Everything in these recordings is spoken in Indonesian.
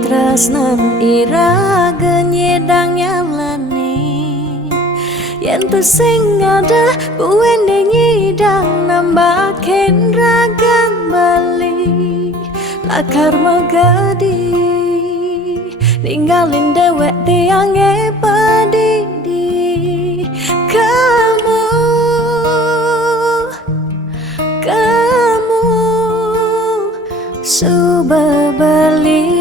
tresnan iraga nyedang nyalani yen tu sing ada buwene nyidang nambahin ragan bali lakar megadi ninggalin dewek tiang padidi kamu subah balik.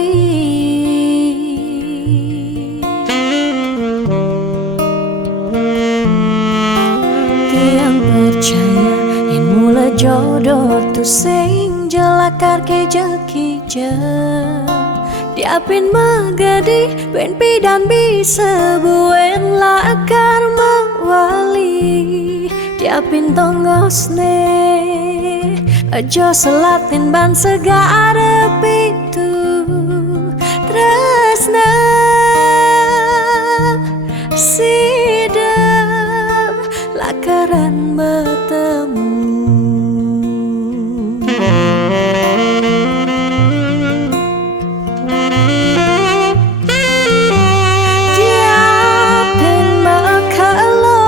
Tiang percaya yang mula jodoh tu sing jelakar kejeki je diapin magadi ben pidan bisa buen lakar mawali diapin tongosne aja selatin ban segara pitu tresna sidam lakaran bertemu. Diapin makalo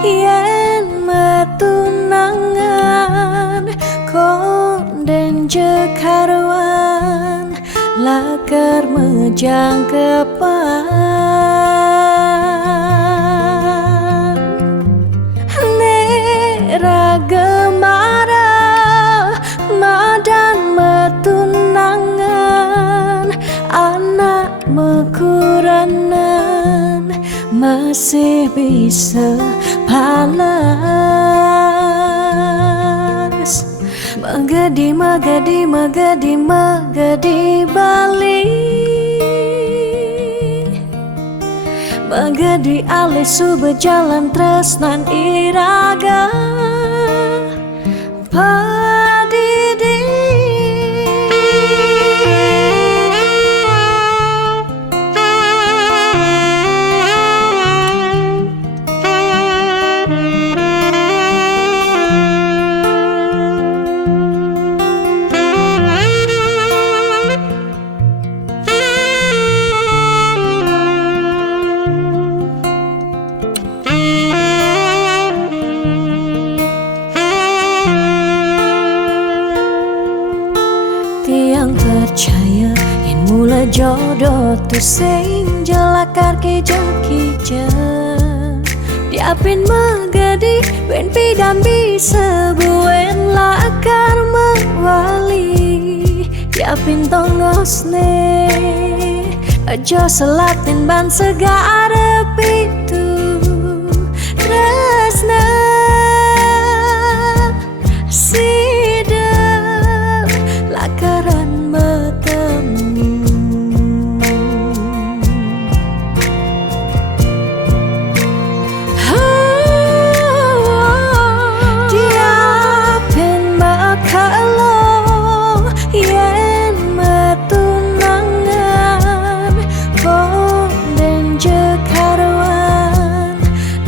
yen metunangan konden jekaruan lakar mejang kepan nera gemara madan metunangan anak mekuranan masih bisa palas magadi magadi magadi magadi bali magadi alih subah jalan tresnan iraga padidi. Tiang percaya yang mula jodoh tu sing jelakar kejeki je diapin magadi ben pidan bisa buen lakar mawali diapin tongosne aja selatin ban segara pitu tresna sidam lakaran bertemu. Diapin makalo yen metunangan konden jekaruan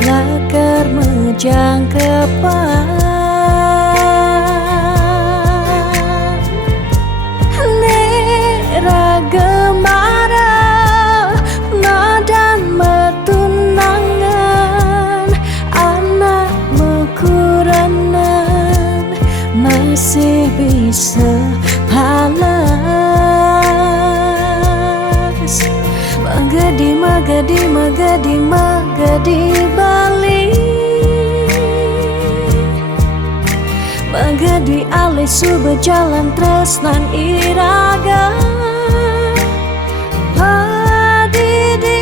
lakar mejang kepan gemara madan metunangan anak mekuranan masih bisa palas magadi magadi magadi magadi bali magadi alih subah jalan tresnan iraga padidi.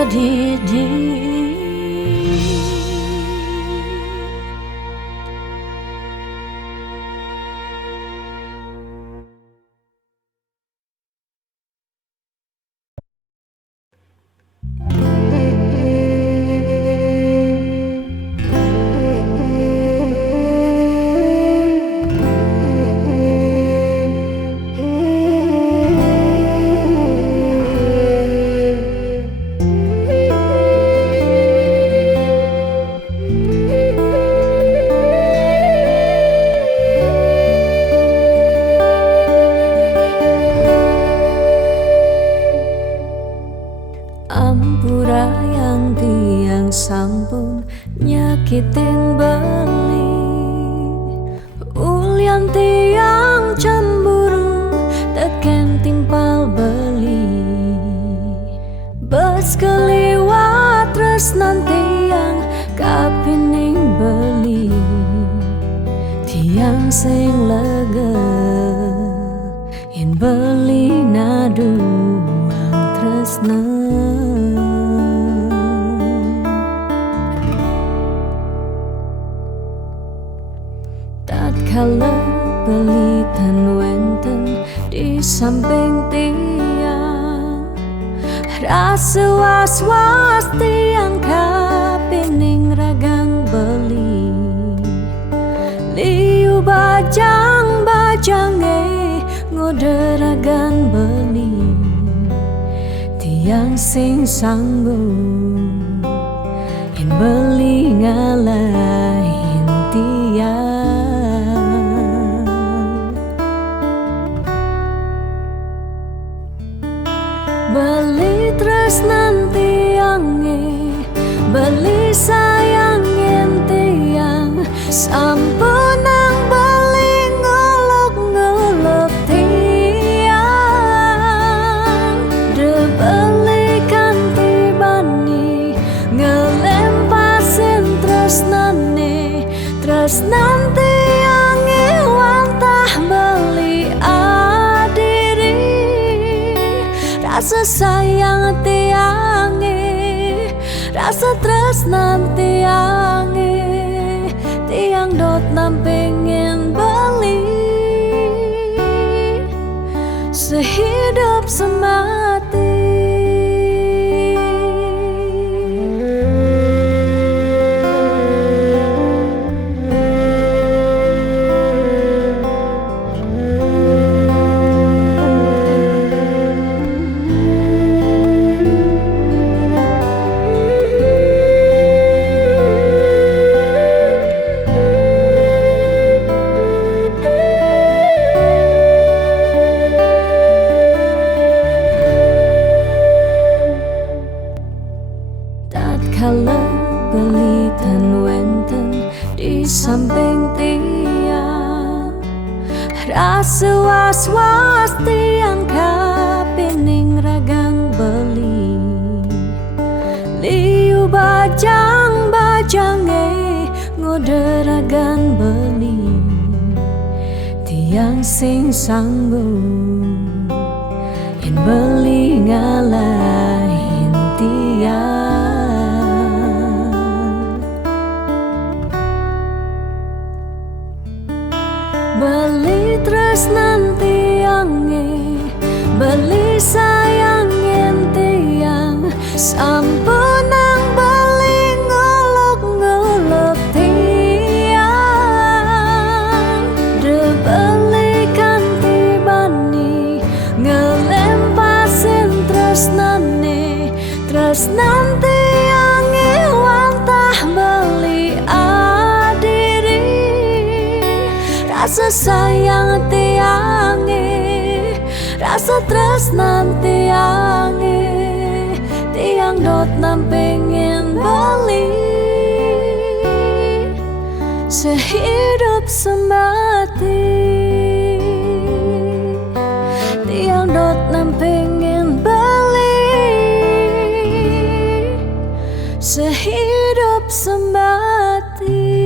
Padidi. sakitin beli. Ulian tiang cemburu teken timpal beli. Bes keliwat tresnan tiang kapining beli. Tiang sing lega yen beli naduang tresna. Tatkala beli tan wenten di samping tiang, rasa was-was tiang kapining ragang beli. Liu bajang-bajange ngoderagan beli. Tiang sing sanggup yen beli ngalahin tiang. Beli tresnan tiange, beli sayangin tiang. Sampun nang beli ngolok-ngolok tiang. De beli kanti bani ngelempasin tresnane. Tresnan tiange wantah beli adiri. Rasa sayang tiange, rasa tresnan tiange. Tiang dot nampingin beli sehidup semati. Tatkala beli tan wenten di samping tiang, rasa was-was tiang kapining ragang beli. Liu bajang-bajange ngoderagan beli. Tiang sing sanggup yen beli ngalahin tiang. Beli tresnan tiange, beli sayangin tiang. Sampun nang beli ngolok-ngolok tiang. De beli kanti bani ngelempasin tresnane. Tresnan tiange wantah beli adiri. Rasa sayang tiange, rasa tresnan tiange. Tiang dot nampingin beli sehidup semati. Tiang dot nampingin beli sehidup semati.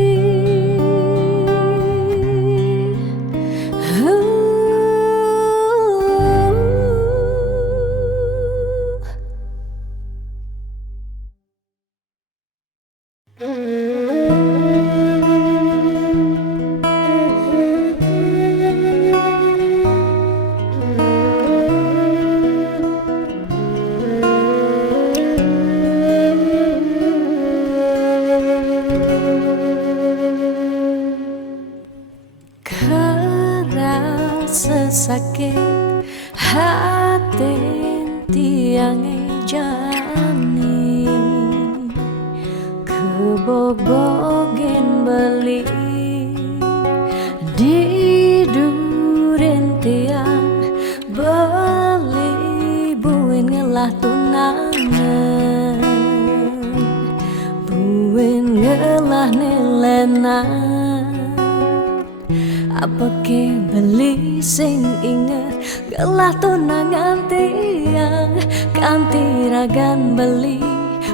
Sakit hati tiange jani kebobogen beli di duren tiang beli buin ngelah tunangan buin ngelah sing inget gelah tunangan tiang kanthi ragan beli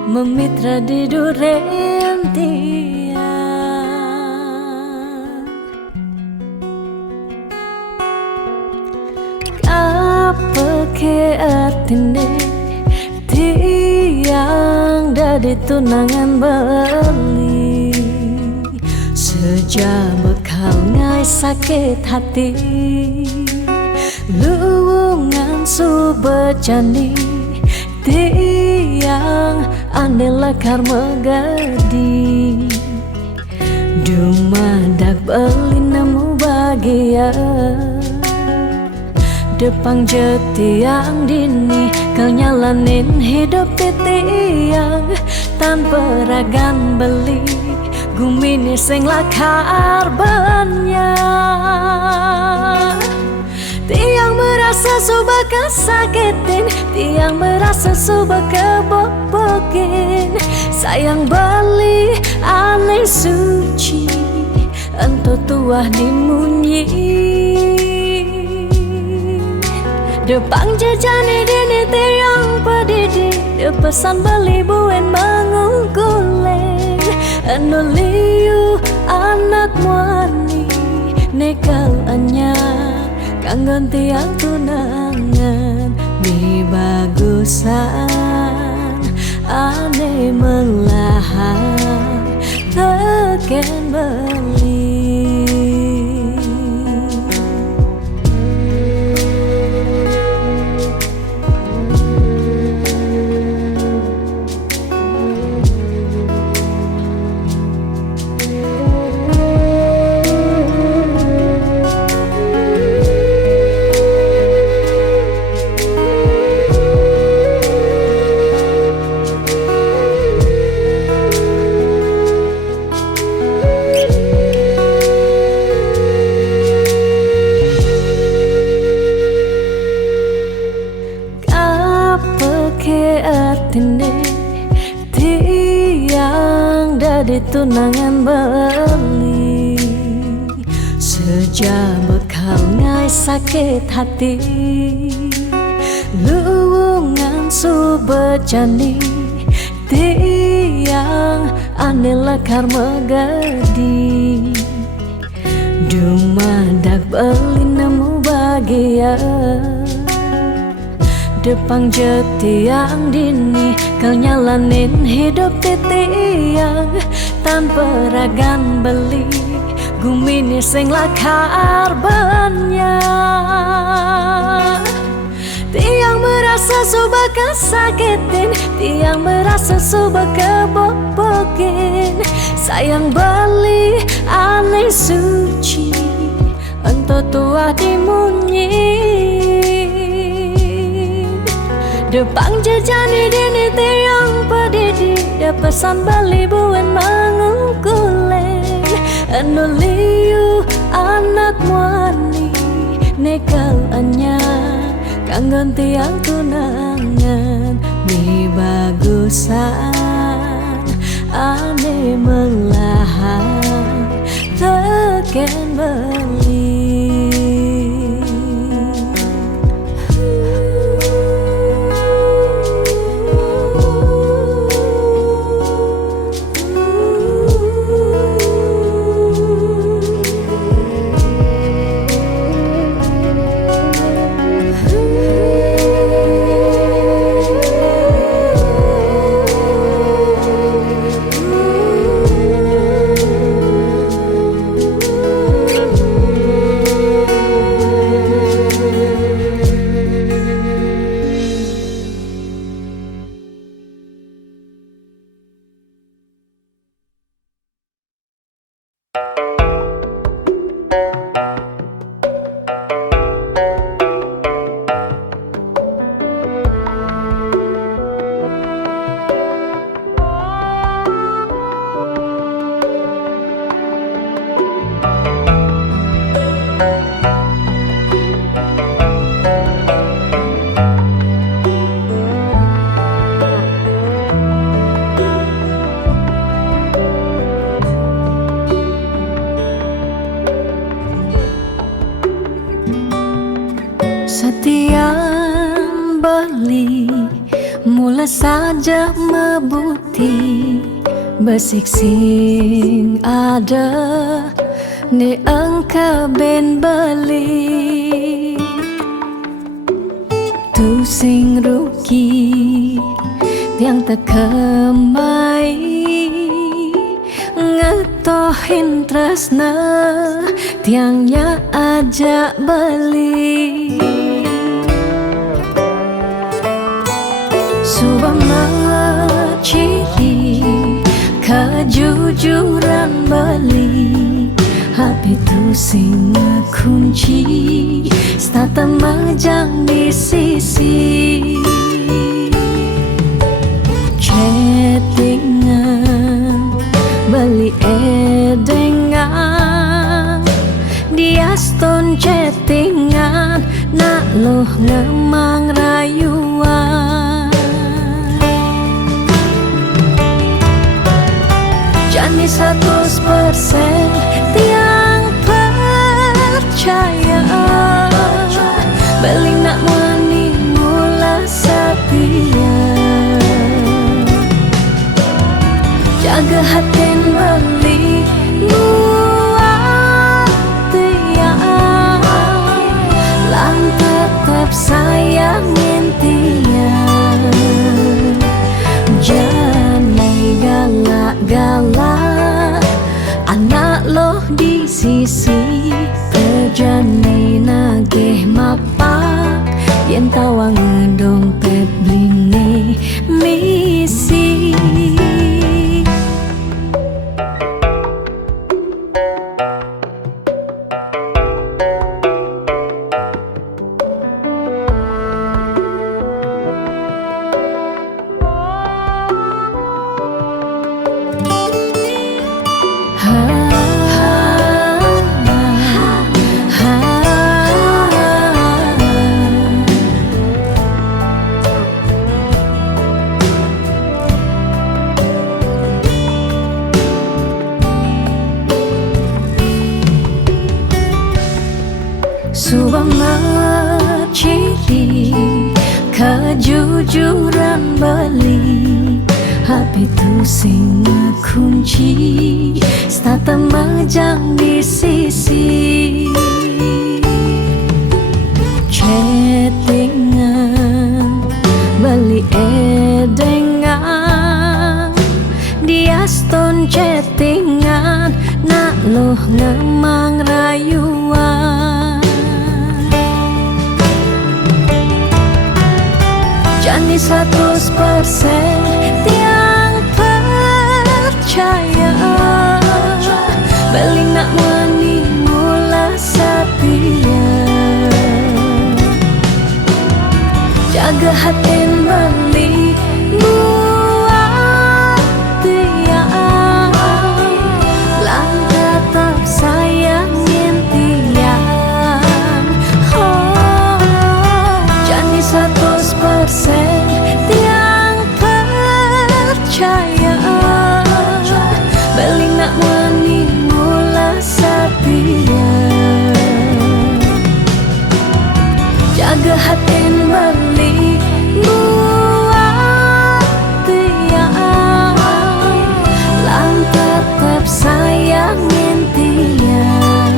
memitra di duren tiang kapeke atine tiang dadi tunangan beli sejak bekal ngai sakit hati luwungan subejani tiang andela karma gadi dumadak beli nemu bahagia Depang jetiang dini kau nyalanin hidup tiang tanpa ragan beli gumini sing lakar banyak tiang merasa suba kesakitin tiang merasa suba kebobokin sayang beli aneh suci ento tuah dimunyi Depang jejani dini tiang pedidi Depesan beli buen mengungkuleng Anuliu anak muani Nekal anyar Kanggon tiang tunangan Di bagusan Ane melahan Teken beli tiang dadi tunangan beli sejak bekal ngai sakit hati luwungan subejani tiang andela karma gadi dumadak beli nemu bahagia Depang jetiang dini kau nyalanin hidup tiang tanpa ragan beli gumini sing lakar banyak tiang merasa suba kesakitin tiang merasa suba kebobokin sayang beli aneh suci ento tuah dimunyi Depang jejani dini tiang pedidi Depesan beli buen mengungkuleng Anuliu anak muani Nekal anyar Kanggon tiang tunangan Di bagusan Ane melahan Teken beli Mulas saja mebuti besik sing ada ni engke ben beli tu sing rugi tiang tak kemai ngetohin tresna tiangnya ajak beli Subama ciri kejujuran beli HP tu sing kunci stata majang di sisi chattingan beli edengan dia stone chattingan nak loh ngemang rayuan Jani 100% tiang percaya beli nak mani mula setia jaga hati beli buat tiang lang tetap sayangin tiang jangan galak-galak anak loh di sisi terjani nagih mapak yen tawang dompet blingi misi Subama ciri kejujuran beli HP tu sing kunci stata majang di sisi chattingan beli edengan dia stone chattingan nak loh ngemang rayuan Jani 100% tiang percaya beli nak mani mula setia jaga hati beli buat tiang lang tetap sayangin tiang Jani 100% tiang percaya beli nak mani mula setia jaga hati beli buat tiang lang tetap sayangin tiang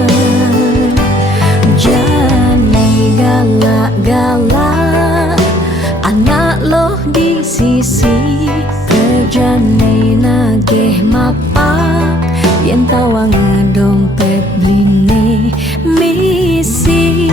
jangan galak-galak anak loh di sisi terjani nagih mapak yen tawang dompet blingi misi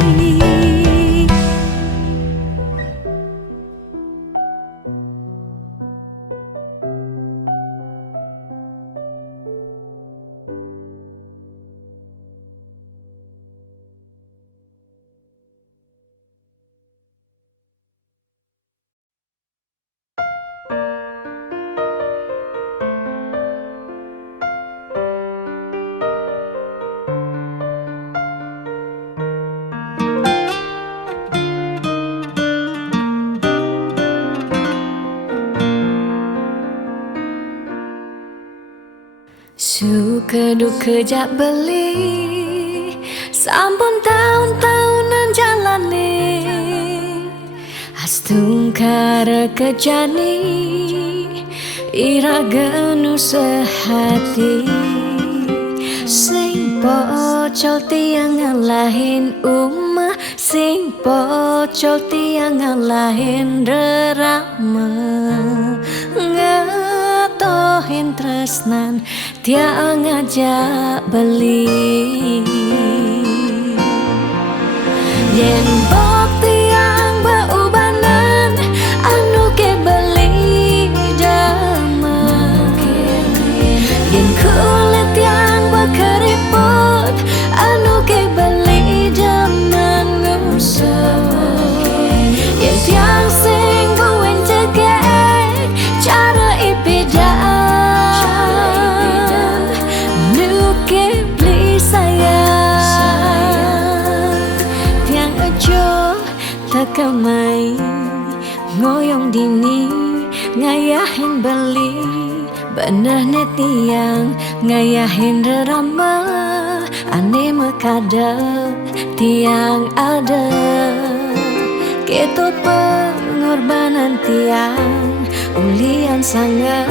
Suka duka jak beli sampun tahun-tahunan jalani Setungkar kejani ira genu sehati sing pocol tiang ngalahin umah, sing pocol tiang ngalahin rerama, ngatohin tresnan tiang ngajak beli. Yen bok tiang beubanan anu ke beli damai, yen kulit yang berkeriput anu ke beli jaman ngusah, yen tiang sing buin cegek cara ipidan nu ke beli sayang tiang ejo tekamai ngoyong dini ngayahin beli bener tiang ngayahin rerama ane mekadep tiang ada ketut pengorbanan tiang ulian sangat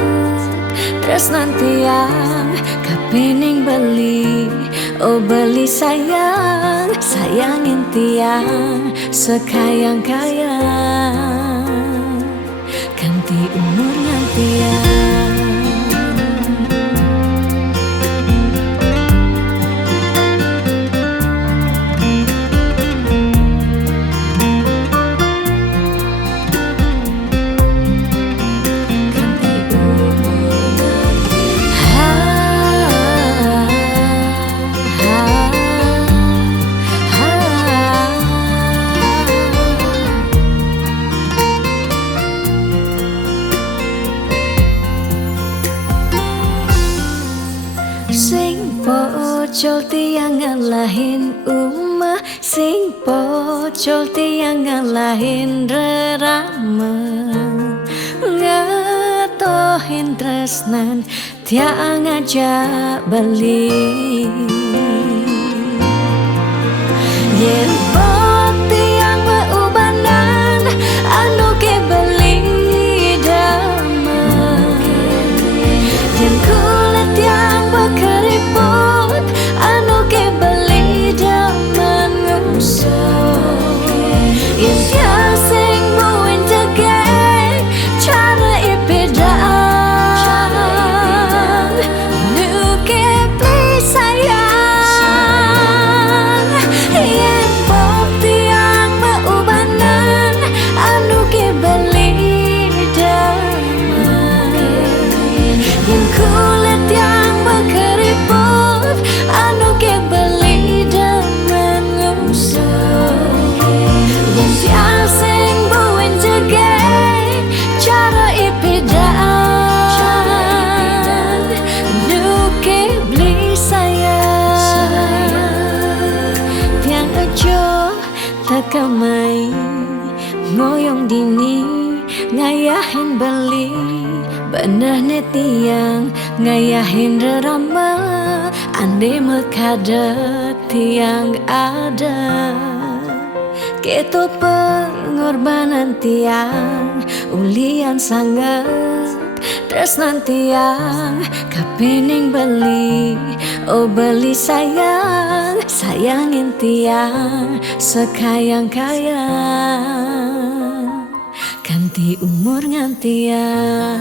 tresnan tiang kapening beli oh beli sayang sayangin tiang sekayang-kayang ganti umurnya tiang. Sing pocol tiang ngalahin umah, sing pocol tiang ngalahin rerama, ngatohin tresnan tiang ngajak beli. Yen bok tiang beubanan anu ke beli damai, yen kulit yang berkeriput anu ke beli jaman ngusah, yen tiang sing buin cegek cara ipidan nu ke beli sayang, yen bok tiang beubanan anu ke beli damai, yen kulit yang berkeriput anu ke beli daman ngusah, yen tiang sing buin jegek cara ipidan nu ke beli sayang tiang ejo tekamai ngoyong dini ngayahin beli bener tiang ngayahin rerama ande mekadet tiang ada ketut pengorbanan tiang ulian sangat tresnan tiang kapening beli oh beli sayang sayangin tiang sekayang-kayang ganti umur ngantiang.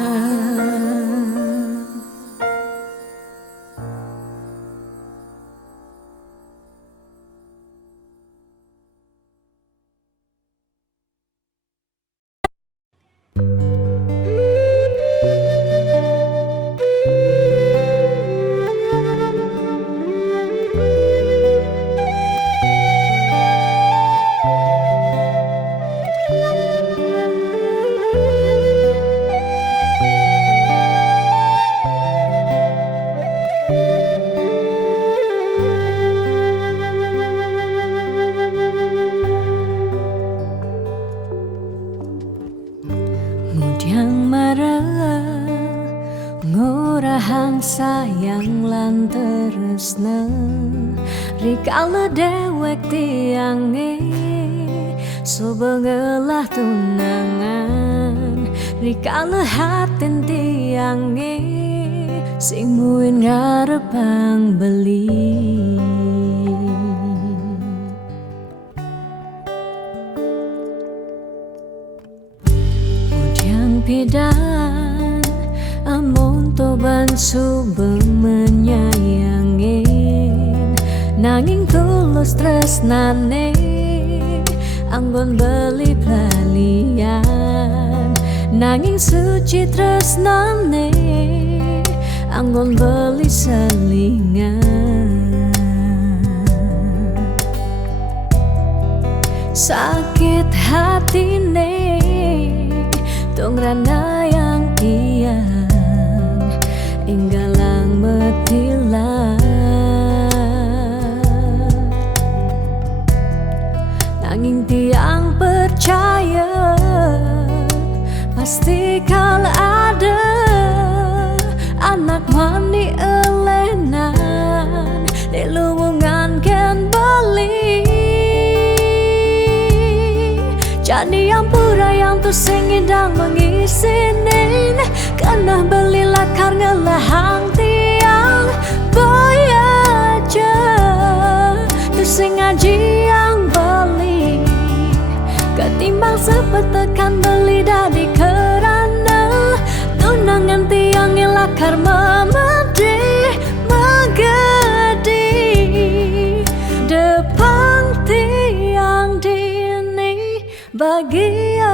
Mudyang marah ngurahang sayang lan tresna rikala dewek tiange Sobengelah tunangan rikala hatin tiange sing muin ngarepang beli. Udiang pidan amon toban subeng menyayangin nanging tulus tresnane anggon beli pelalian nanging suci tresnane anggon beli selingan. Sakit hatine tong rana yang tiang enggalang metilan nanging tiang percaya pasti kalau ada anak mani elenan di luwungan ken beli. Jadi yang pura yang tu sing indang mengisinin karena beli lakar ngelahang tiang boy aja tu sing ngaji yang beli ketimbang sepetekan beli dari kerana tunangan tiang lakar memedi megedi depan tiang dini bagian.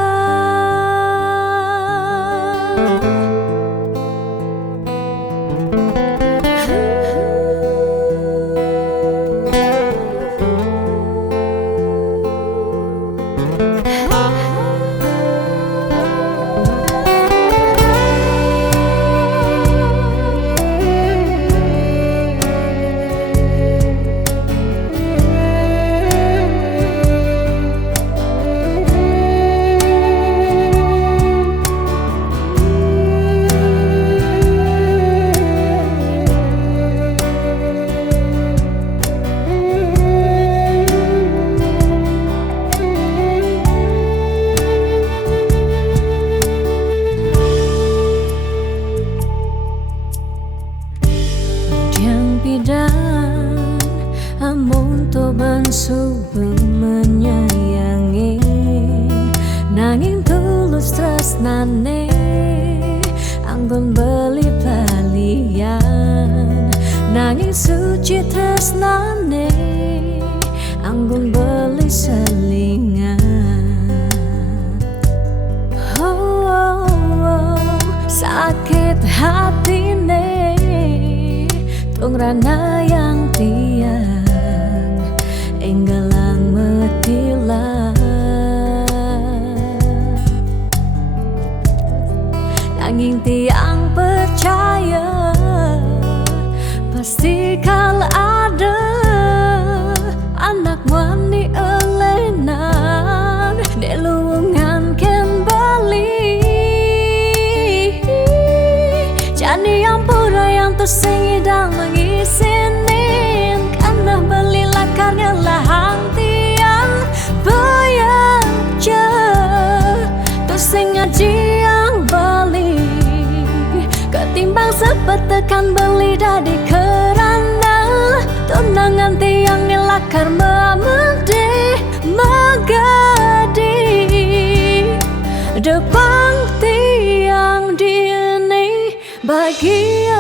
Amun toban subeng menyayangi nanging tulus tresnane anggon beli palian nanging suci tresnane anggon beli selingan. Sakit hatine tong rana yang tiang enggalang metilan nanging tiang percaya pasti kalau ada anak wani elenan di luwungan ken bali. Jadi yang pura yang tu sing idang mengisinin karena beli lakar ngelahang tiang bayaja tu sing ngaji yang bali ketimbang sepetekan beli dari kerana tunangan tiang lakar memedi megadi depan tiang dini bagian.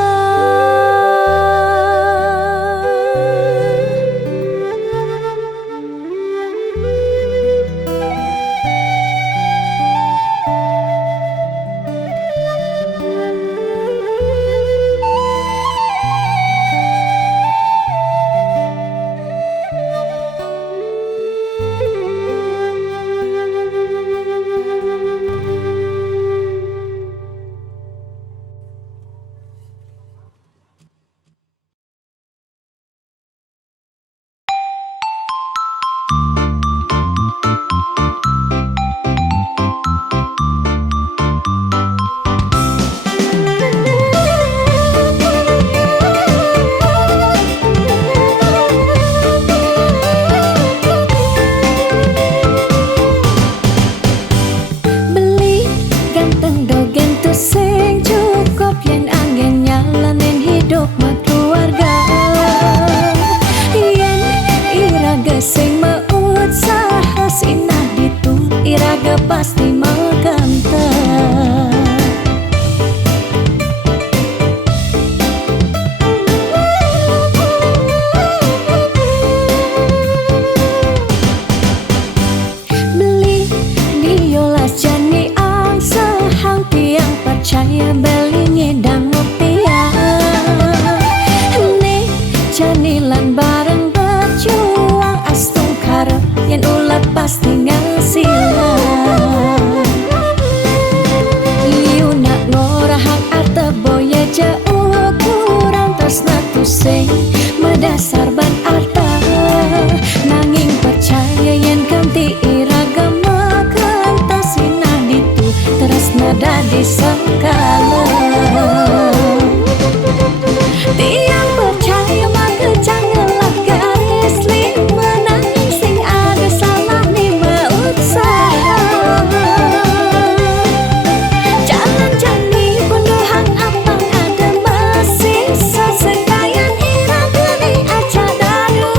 sing medasar ban arta nanging percaya yen kanthi iragama kantasina ditu tresna dadi sakala tiang percaya maka janganlah garis lima nanging sing ada salah ni usaha jalan jani punduhang apang ada masih sesekayan irang geni aja dadu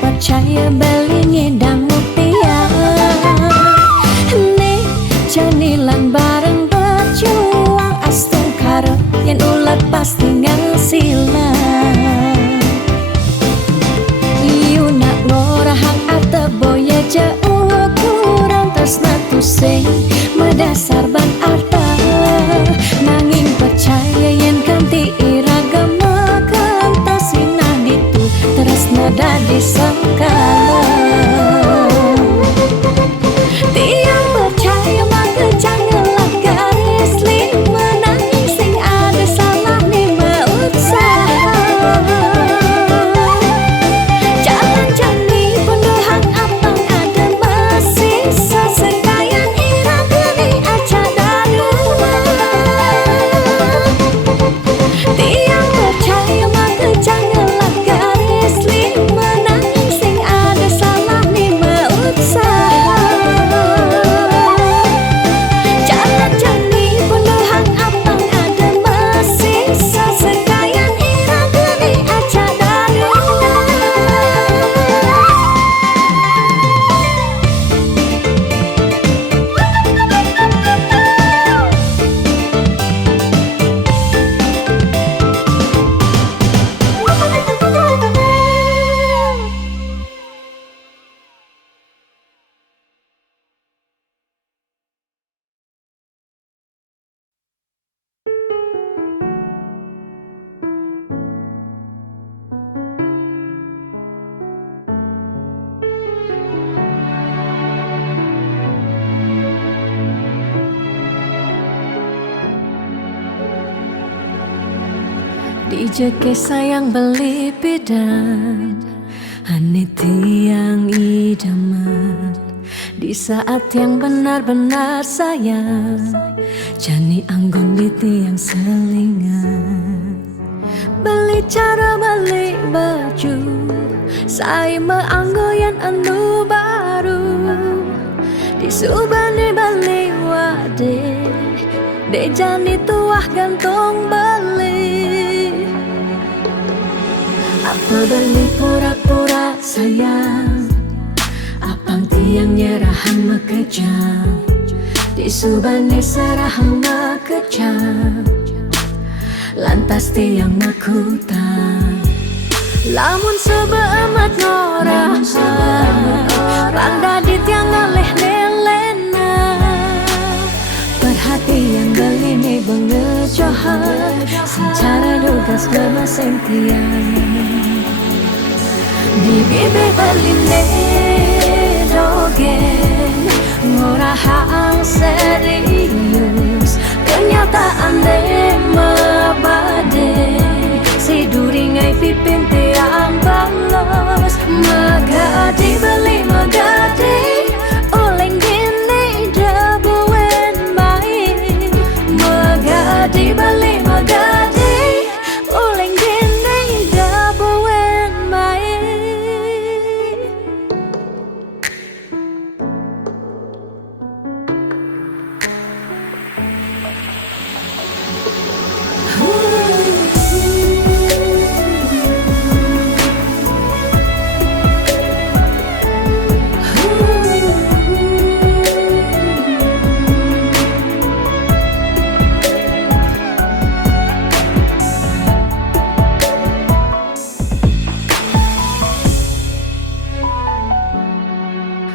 percaya belingi dan mutia nih janilan bareng berjuang astung karep yang ulat pasti ngasila iu nak ngorahang ate boya jauh kurang tresna tusing medasar ban arta nanging percaya yen kanthi iragama kantasina ditu tresna dadi sakala tiang percaya maka janganlah garis lima nanging sing ada salah ni usaha jalan jani punduhang apang ada masih sesekayan irang geni aja dadu tiang percaya maka janganlah garis lima nanging sing ada salah ni usaha jalan jani punduhang apang ada masih sesekayan irang geni aja dadu Dijeke sayang beli bidan Hani tiang idaman di saat yang benar-benar sayang jani anggon di tiang selingan beli cara beli baju saya meanggoyan anu baru di subani beli wade de jani tuah gantung beli apa beli pura-pura sayang apang tiang nyerahan mekejam di subani serahan mekejam lantas tiang makutan lamun sebeamat ngorahan randa di tiang ngaleh nelena perhatian belini bengejohan secara dugas memaseng tiang di bibir beline dogen ngorahang serius kenyataan mabade si duringai pipin tiang balos magadi beli magadi oleng gini dabuen baik magadi beli magadi oleng gini dabuen baik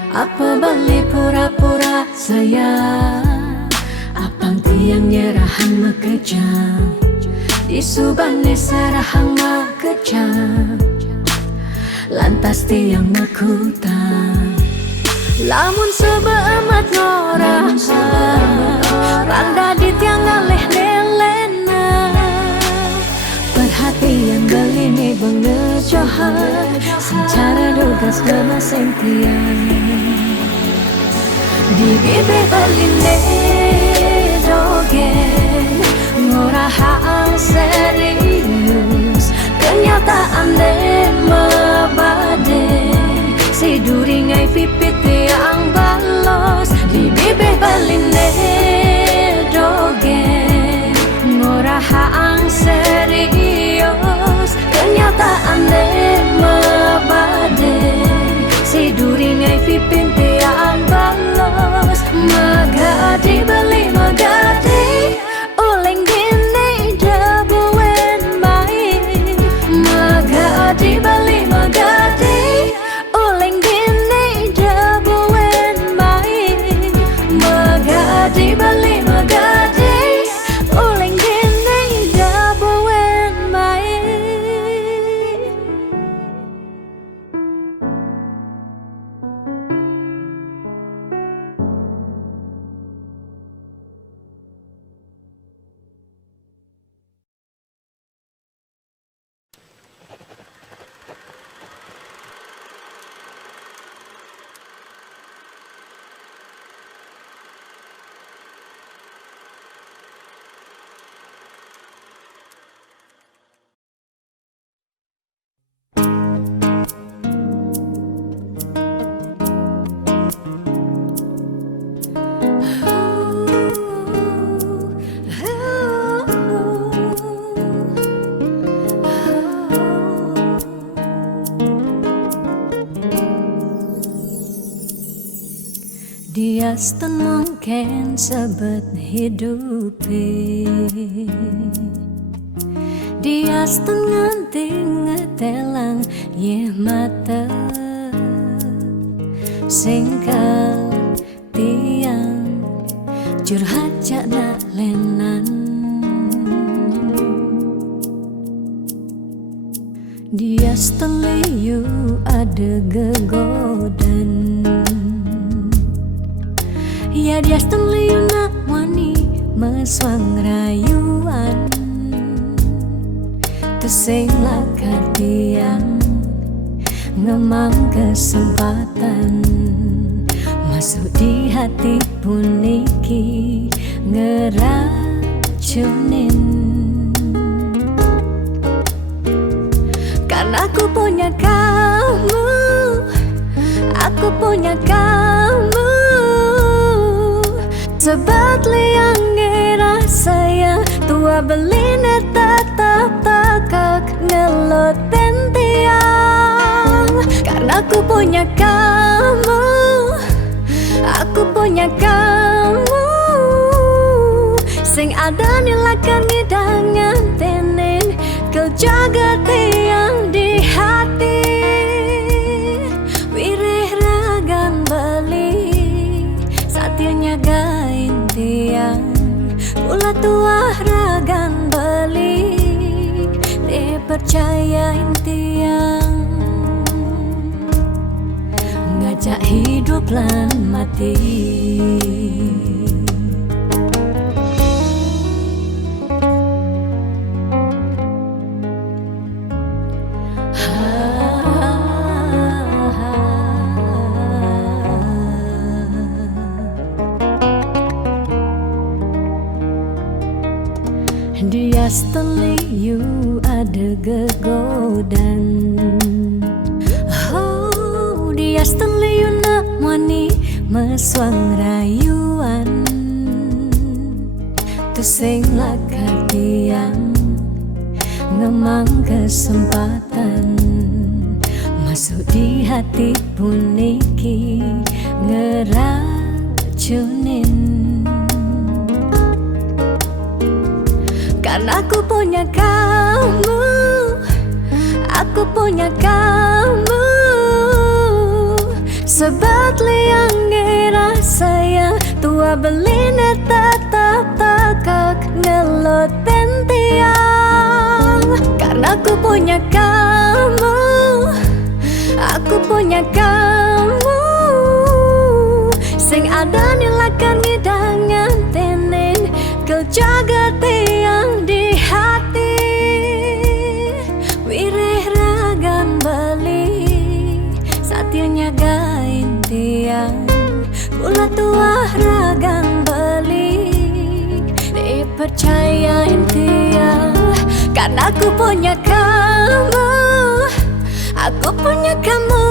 Apa beli pura-pura sayang, apang tiang nyerahan mekejang, disubane sarahang makejang, lantas tiang mekutang. Lamun sebeamat ngorah, randa di tiang ngalih nelena, perhatian belini bengejohan, secara dogas gemaseng tiang. Di bibir beline dogen, ngorahang serius, kenyataan mebade, si duringai pipit yang balos. Di bibir beline dogen, ngorahang serius, kenyataan mebade, si duringai pipit yang balos. Magadi beli magadi, uleng gini jabuen baik. Magadi beli magadi, uleng gini jabuen baik. Magadi beli magadi, uleng gini jabuen baik. Dia mungkin sebet hidupi, dia nganting ngetelang ye mata, singkal tiang curhat cakna lenan. Dia liu ada gegodan, ya dia liu nak wani meswang rayuan, tesing lakar tiang ngemang kesempatan masuk di hati puniki ngeracunin. Karena aku punya kamu, aku punya kamu, sebab liang ngerasa ya tua beline tetap takak ngeloten tiang. Karena aku punya kamu, aku punya kamu, sing ada nilakan ngidangan tenen kau jaga tiang di hati. Wirih ragan beli satianya gain tiang, pula tuah ragan beli dipercayain tiang, ngajak hidup lan mati. Dia liu ada gegodan, oh dia liu nak wani meswang rayuan, tesing lakar tiang ngemang kesempatan masuk di hati puniki ngeracunin. Karena aku punya kamu, aku punya kamu, Sebab liang ngira sayang tua beline tetap tekak ngelot tiang. Karena aku punya kamu, aku punya kamu. Sing ada nilakan ngidangan tenin kel jaga tiang di hati. Wireh ragam bali satianya gain tiang. Pula tua ragam bali dipercayain tiang. Karena aku punya kamu, aku punya kamu.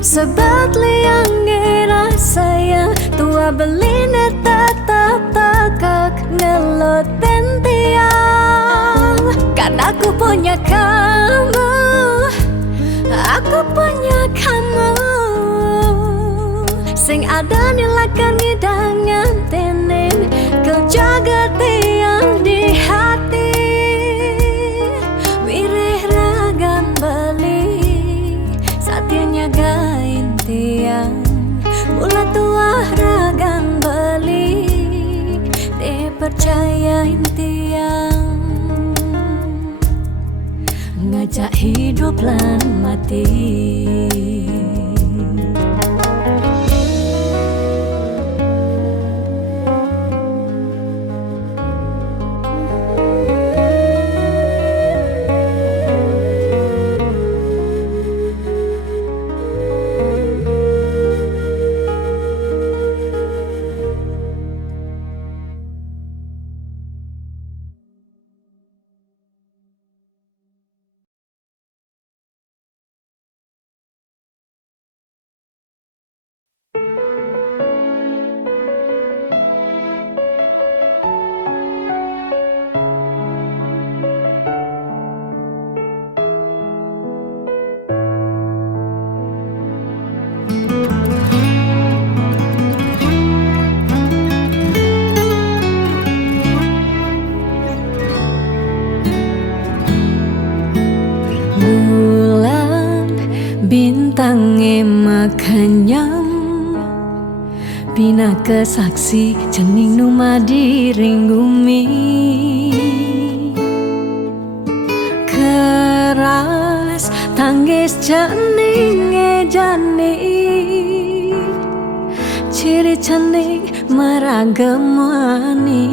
Sebab liang ngira sayang tua beline tetap tekak ngelot tiang. Karena aku punya kamu, aku punya kamu. Sing ada nilakan ngidangan tenin kau jaga tiang di hati. Wireh ragam bali satianya gain tiang. Mula tua ragam bali dipercayain tiang. Ngajak hidup lan mati. Bintangnya makanyam Bina kesaksi cening numa diring bumi. Keras tangis cening ejani. Ciri cening meragamani.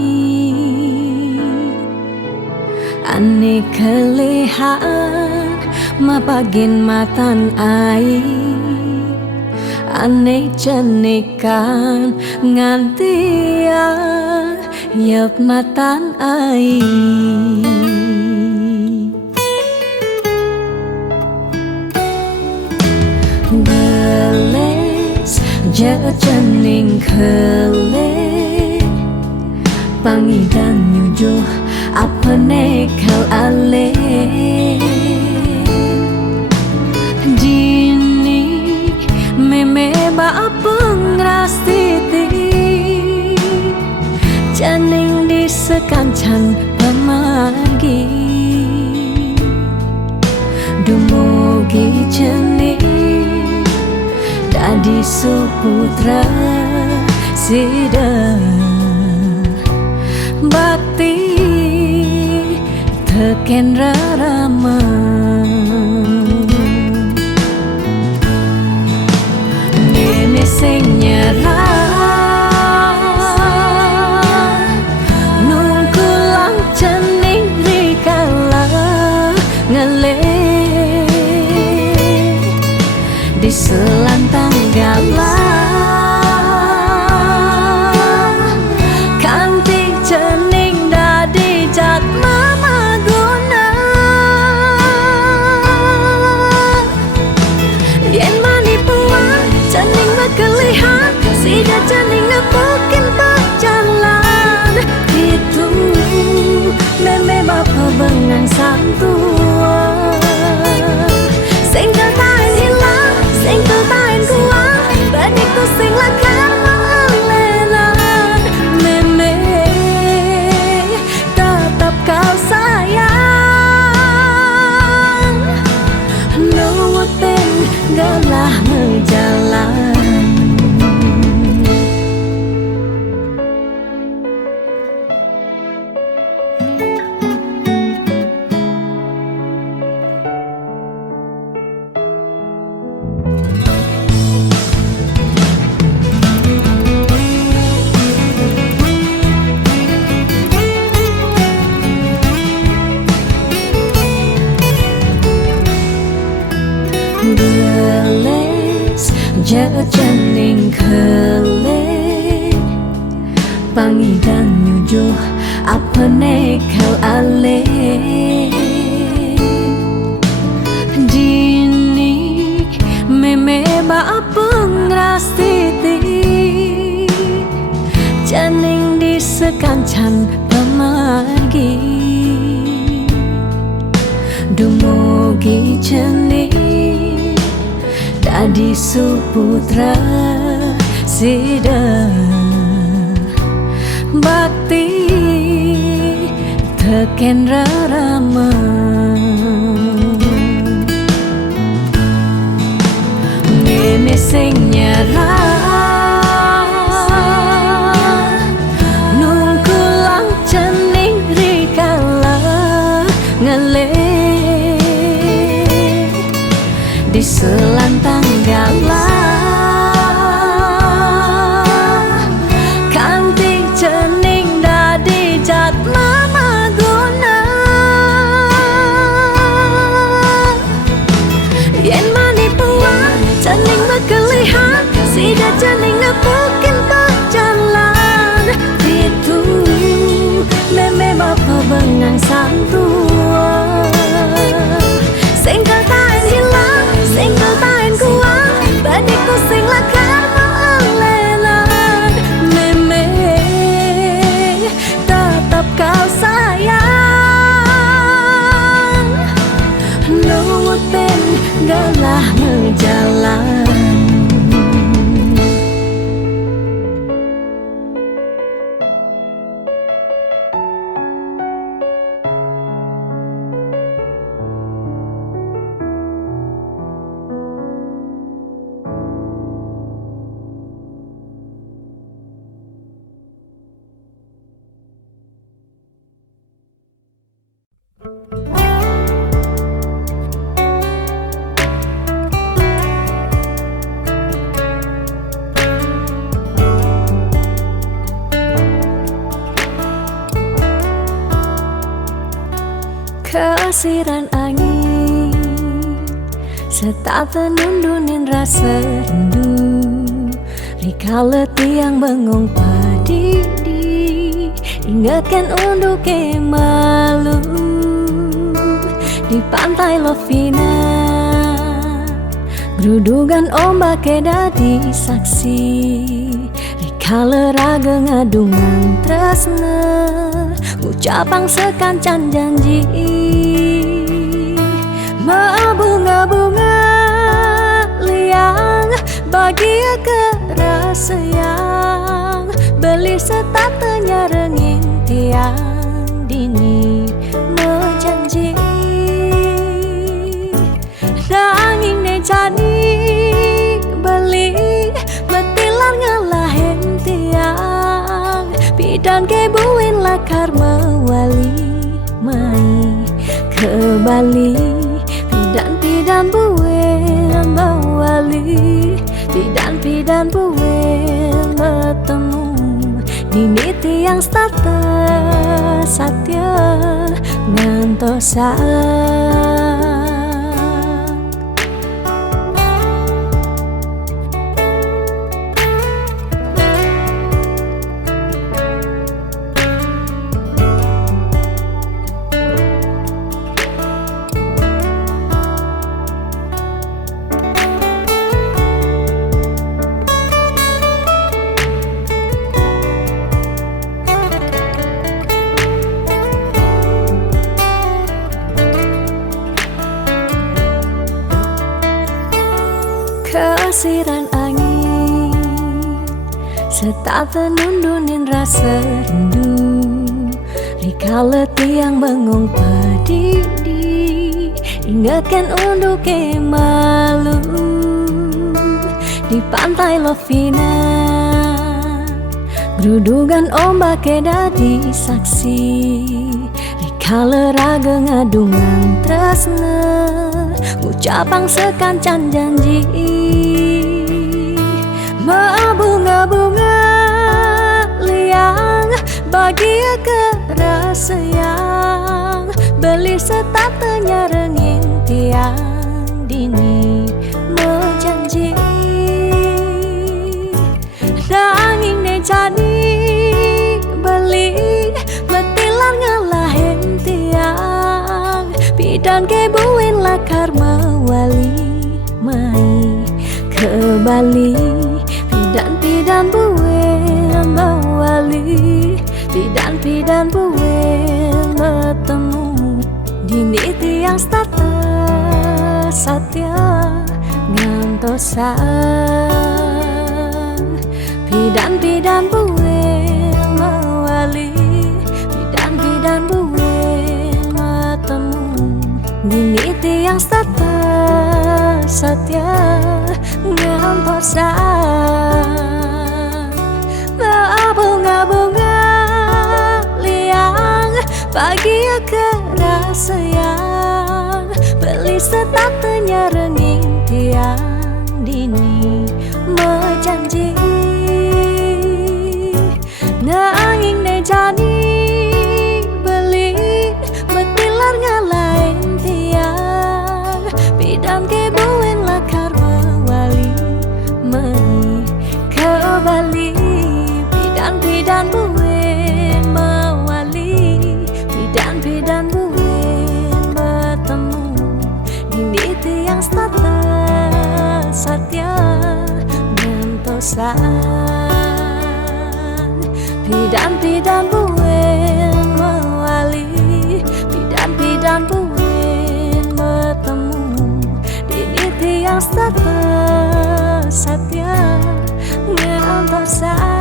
Ani kelihan mapagin matan ai. Ane cenikan ngantia yep matan ai. Beles jaga cening kele pangidang nyujuh apa nekal ale. Meme ba pengras titi cening di sekancang pemargi. Dumugi cening dadi suputra sida bakti teken rarama. Sing nyerah nungkulang cening rikala ngele di selantang galah kanti cening dadi jat mama guna. Yen manipuan cening kelihat sida cening ngepukin berjalan itu meme bapa bengang santua. Sing ketain hilang, sing ketain kuat Geles jajaning kele pangidan nyujuh apa nekal ale dini meme ba pengrastiti janing disekancan pemargi dumugi jening dadi suputra sida bakti teken rarama ngene sing nyerah nungkulang jening rikala ngele di selantang galah sida janing nepukin berjalan itu meme bapa bengang santua single tain hilang single tain kuat badikku sing lakar melelan meme tetap kau sayang nuwutin galah ngejalan. Kesiran angin setata nundunin rasa rindu rikala tiang bengong padidi ingatkan untuk malu di pantai Lovina gerudugan ombak dadi saksi rikala raga ngadungan tresna ucapang sekancan janji bunga-bunga liang bahagia kerasa yang beli setatenya rengin tiang dini menjanji nanging nejani beli betilar ngalahin tiang bidan kebuin lakar mewali mai ke Bali pidan buin bawali pidan buin bertemu dini tiang starter satya ngantosa. Kesiran angin setata nundunin rasa rindu rikala tiang bengong padidi ingatkan untuk malu di pantai Lovina gerudugan ombak dadi saksi rikala raga ngadungan tresna ucapang sekancan janji bunga-bunga liang bahagia kerasa yang beli setatenya rengin tiang dini mawali pidan buen mawali pidan buen bertemu dini tiang starter satya ngantosan pidan buen mawali pidan buen bertemu dini tiang starter satya ngantosan bunga-bunga liang pagi keras sayang beli setatenya renging tiang dini menjanji nanging nejani beli betilar ngalain tiang pidan kebuin lakar mawali meni ke Bali pidan buen mawali pidan buen bertemu dini tiang starter satya ngantosan pidan buen mawali pidan buen bertemu dini tiang starter satya ngantosan.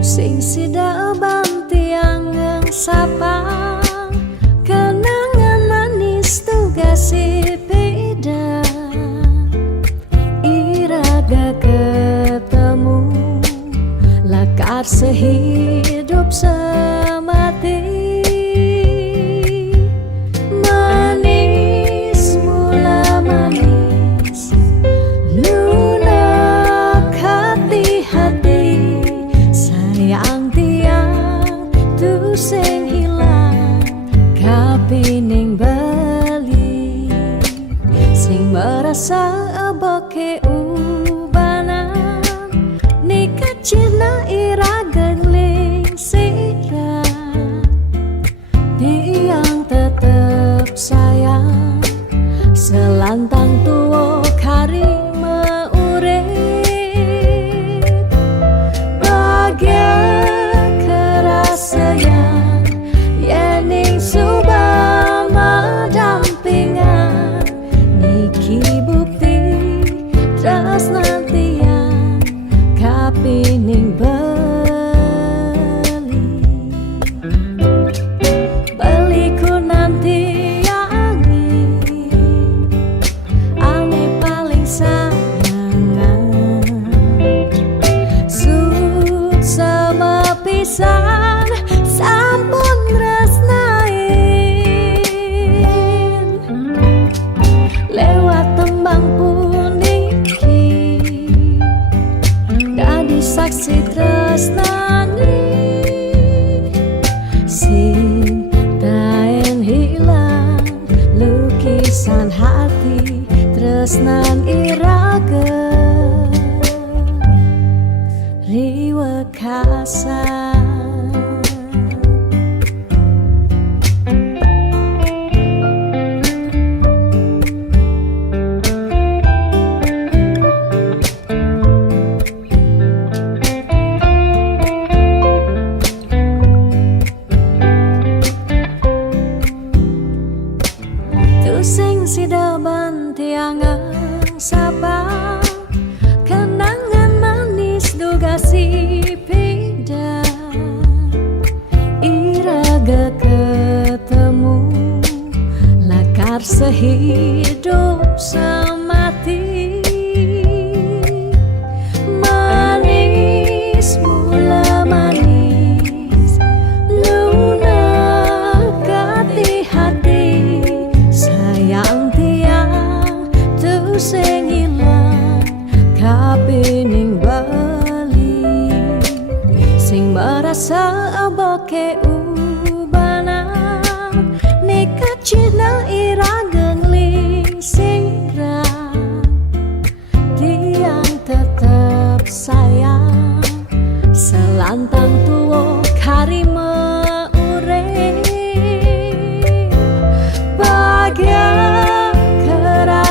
Sing sida bantiang sapang kenangan manis tugas beda iraga ketemu lakar sehidup semati manis mula manis lunak hati-hati sayang tiang tu sing hilang kapining bali sing merasa aboke ubanan nikah cina ira gengling sira tiang tetep sayang selantang tuo kari sayang yening subama dampingan niki bukti tresnan tiang kapining beliku nanti ane paling sayangan sut sama pisan sampun tresnain lewat tembang puniki dadi saksi tresnani sing taen hilang lukisan hati tresnan irage riwa kasa. Sing sida bantiangan sabang kenangan manis duga si peda iraga ketemu lakar sehidup semati sing ilang kapining bali sing merasa aboke ubanan nikah cina irageng ling singra tiang tetap sayang selantang tuwo karima urip bahagia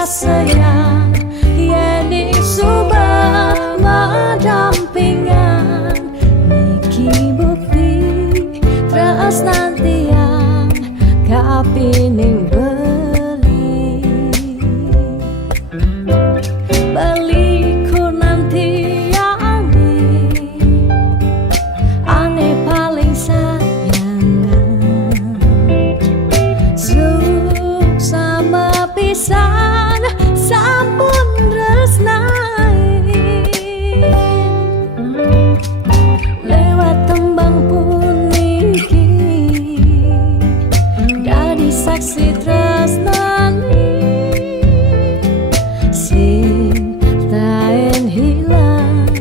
sayang yeni subah mendampingan niki bukti terus nanti yang kapining beliku nanti yang ane paling sayangan sama pisan sampun resnai lewat tembang puniki dadi saksi tresnani sing taen hilang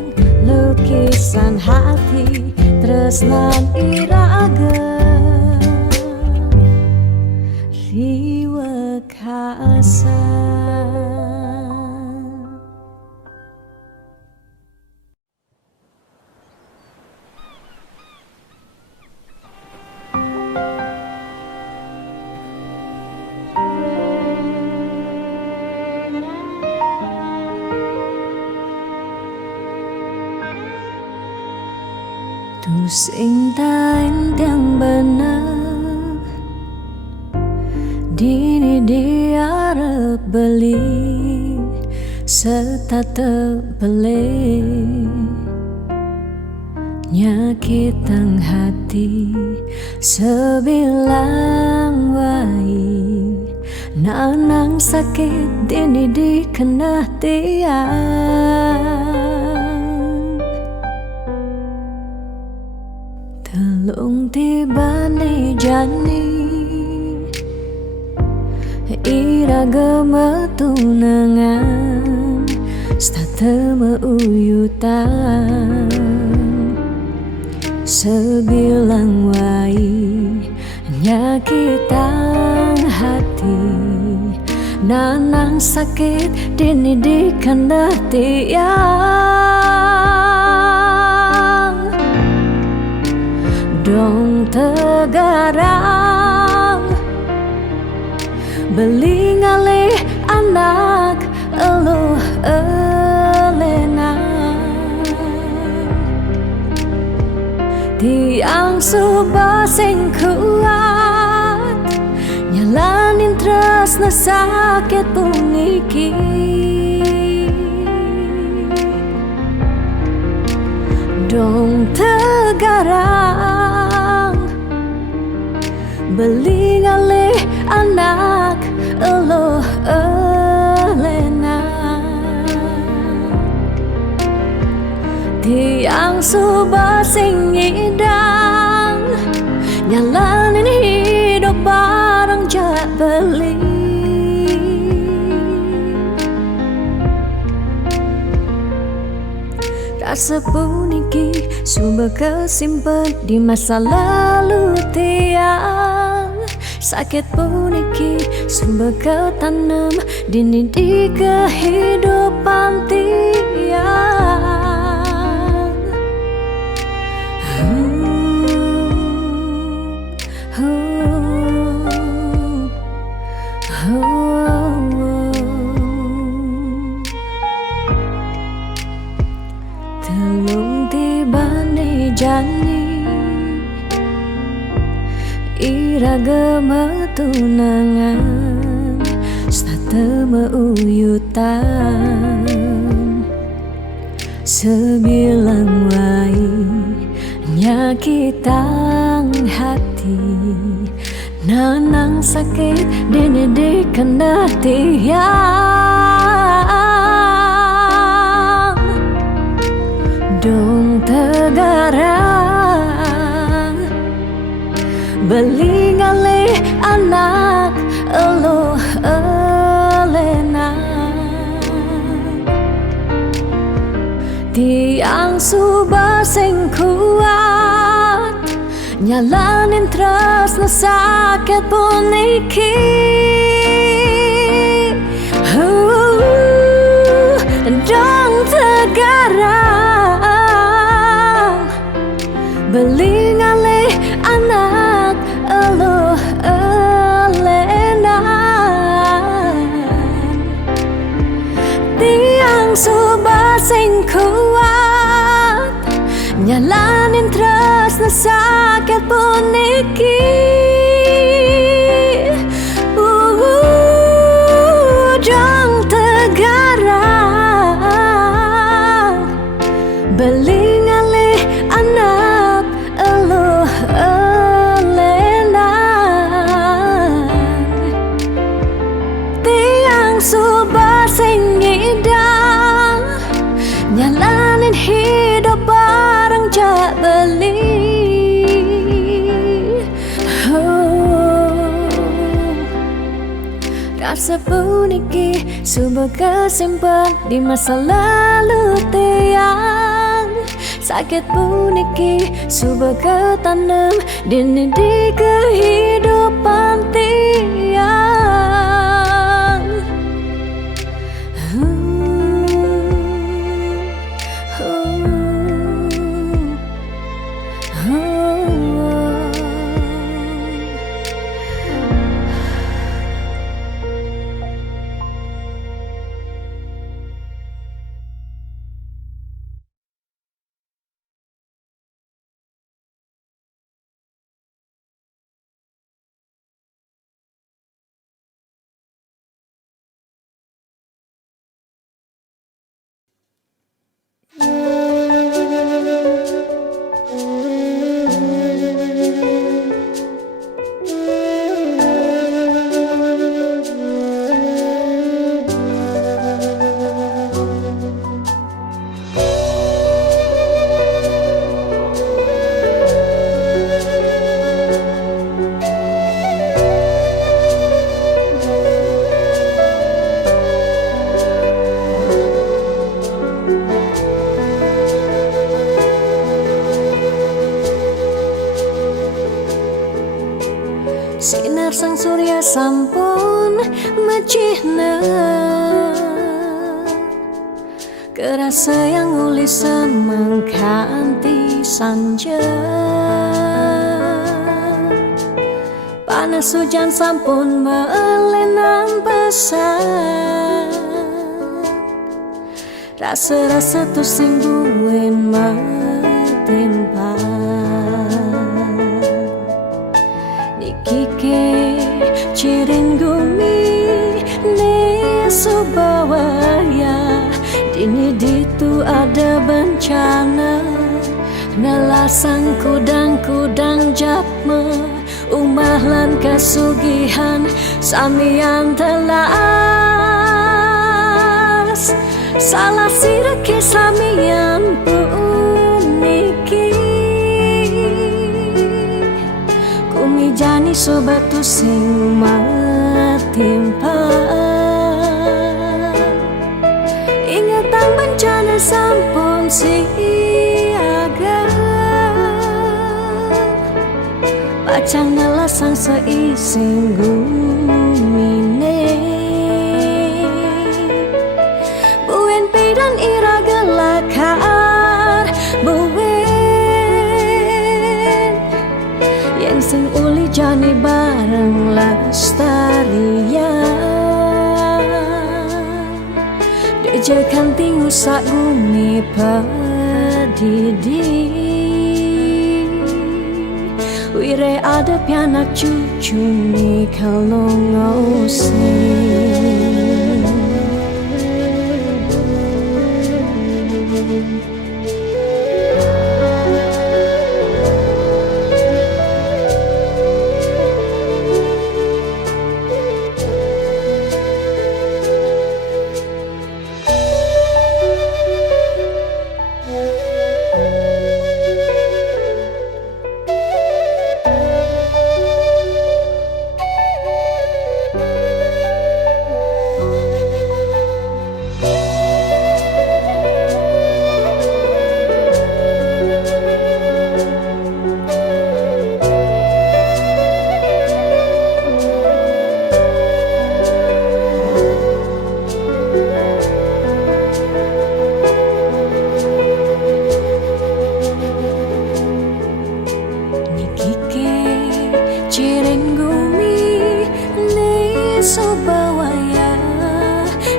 lukisan hati tresnan irageng riwa kasa. Tu sing taen yang bener dini diarep beli serta terbeli nyakitan hati sebilang wai nanang sakit dini dikena tiang telung tibane jani iragama tunangan statema uyutan sebilang wai nyakitan hati nanang sakit dini dikena tiang dong tegarang beli ngalih anak eluh elena tiang subah sing kuat nyalanin tresna sakit puniki dong tegarang beli ngalih anak eluh elena tiang subah sing idang nyalanin hidup bareng jak beli rasa puniki sumber kesimpan di masa lalu tiang sakit puniki sumber ketanam dini di kehidupan tiang telung tibane jani iragama tunangan statema uyutan sebilang wai nyakitan hati nanang sakit dini dikena tiang dong tegarang beli ngalih anak eluh elena suba sing kuat nyalanin tresno sakit pun iki. Dong tegarang beli ngalih anak eluh elenan tiang suba sing kuat nyalanin tresno sakit pun iki. Dong tegarang beli ngalih anak eluh elenan tiang suba sing ngidang nyalanin hidup bareng jak beli. Rasa puniki suba kesimpan di masa lalu tiang. Sakit puniki suba ketanam dini di kehidupan tiang. Sinar sang surya sampun mecihna kerasa yang uli semangkanti sanja. Panas hujan sampun melenang pesan rasa-rasa tu sing buin matempa Kike ciring gumi ne subawaya dini ditu ada bencana nelasang kudang-kudang japme umah lan kasugihan samian telas salah sirake samian puniki jani sobat tu sing matimpa ingatan bencana sampun siaga pacang nelasang seising gumine buen pidan ira gelakar buen yang sing uli jani bareng lestarian dejekan tingu sak gumi padidi wire ada pianak cucu ni kalau ngosing.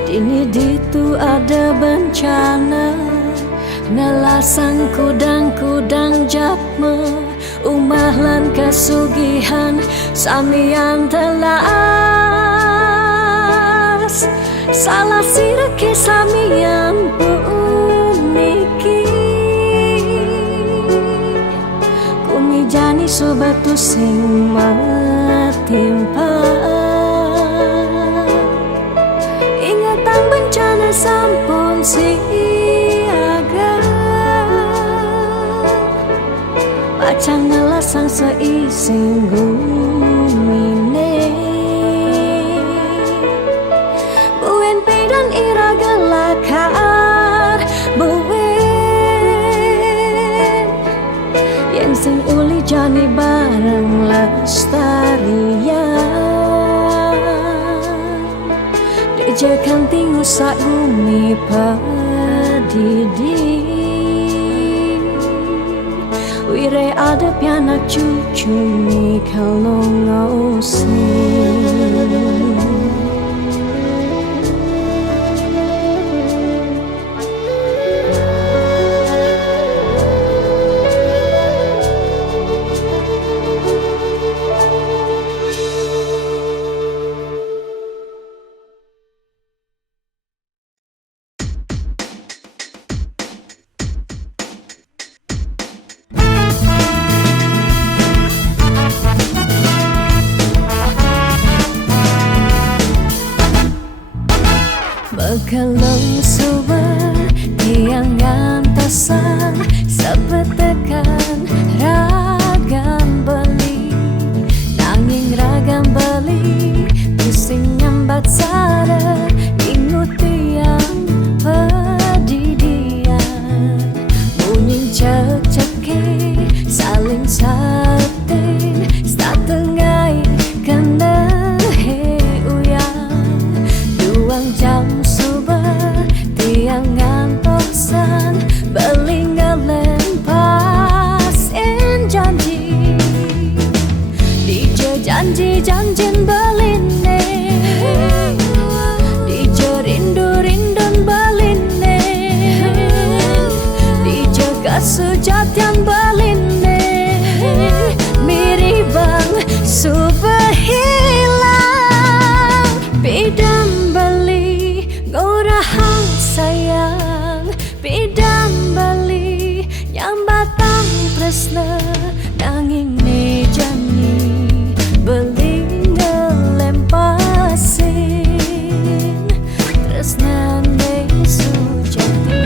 Dini ditu ada bencana, nelasan kudang-kudang japme, umah lan kasugihan samian telas. Salah sireke samian puniki, kumijani sobatu sing matimpa. Ingatan bencana sampun siaga, pacang nelasang seising gumine. Buen pedan iraga lakar buen, yen sing uli jani bareng lestarian. Dejekan tingu sak bumi padidi, wire ada pianak cucu mi kalau ngausin. Bekalong suba tiang antasan, sepetekan ragam beli, nanging ragam beli pusing nyambat sada, ingut tiang pedidian. Munying cek-ceki saling satin, satengai kena he uyang, duang jam tiang ngantosan belingalen pas en janji, dije janji-janjin beline, dije rindu-rindun beline, dije kesujatian beline, miribang subehilang bidam beli gorahang sayang, bidam bali nyambatang tresna, nanging ne jani beli ngelempasin tresna ne sujati.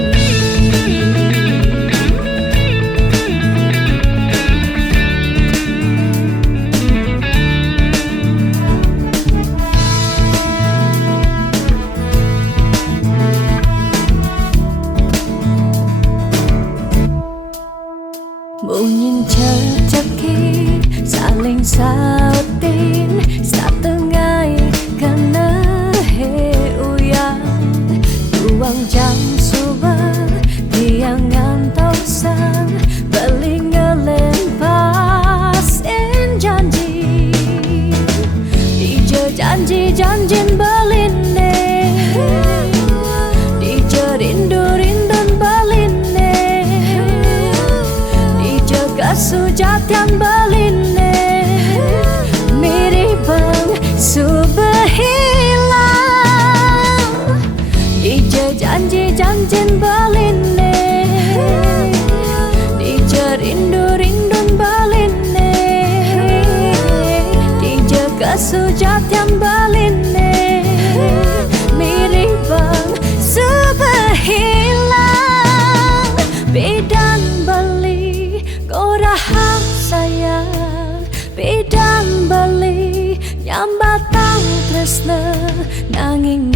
Bunyin cek-ceki saling sautin, satengai kena he uyang, duang jam suba tiang ngantosan belingelen pas en janji, dije janji-janjin beline, dije rindu-rindun beline, sujatian beline, miribang subehilang, dije janji-janjin beline, dije rindu-rindun beline, dije kesujatian beline, miribang subehilang, bidan beli gorahang sayang, bidang beli nyambatang tresna, nanging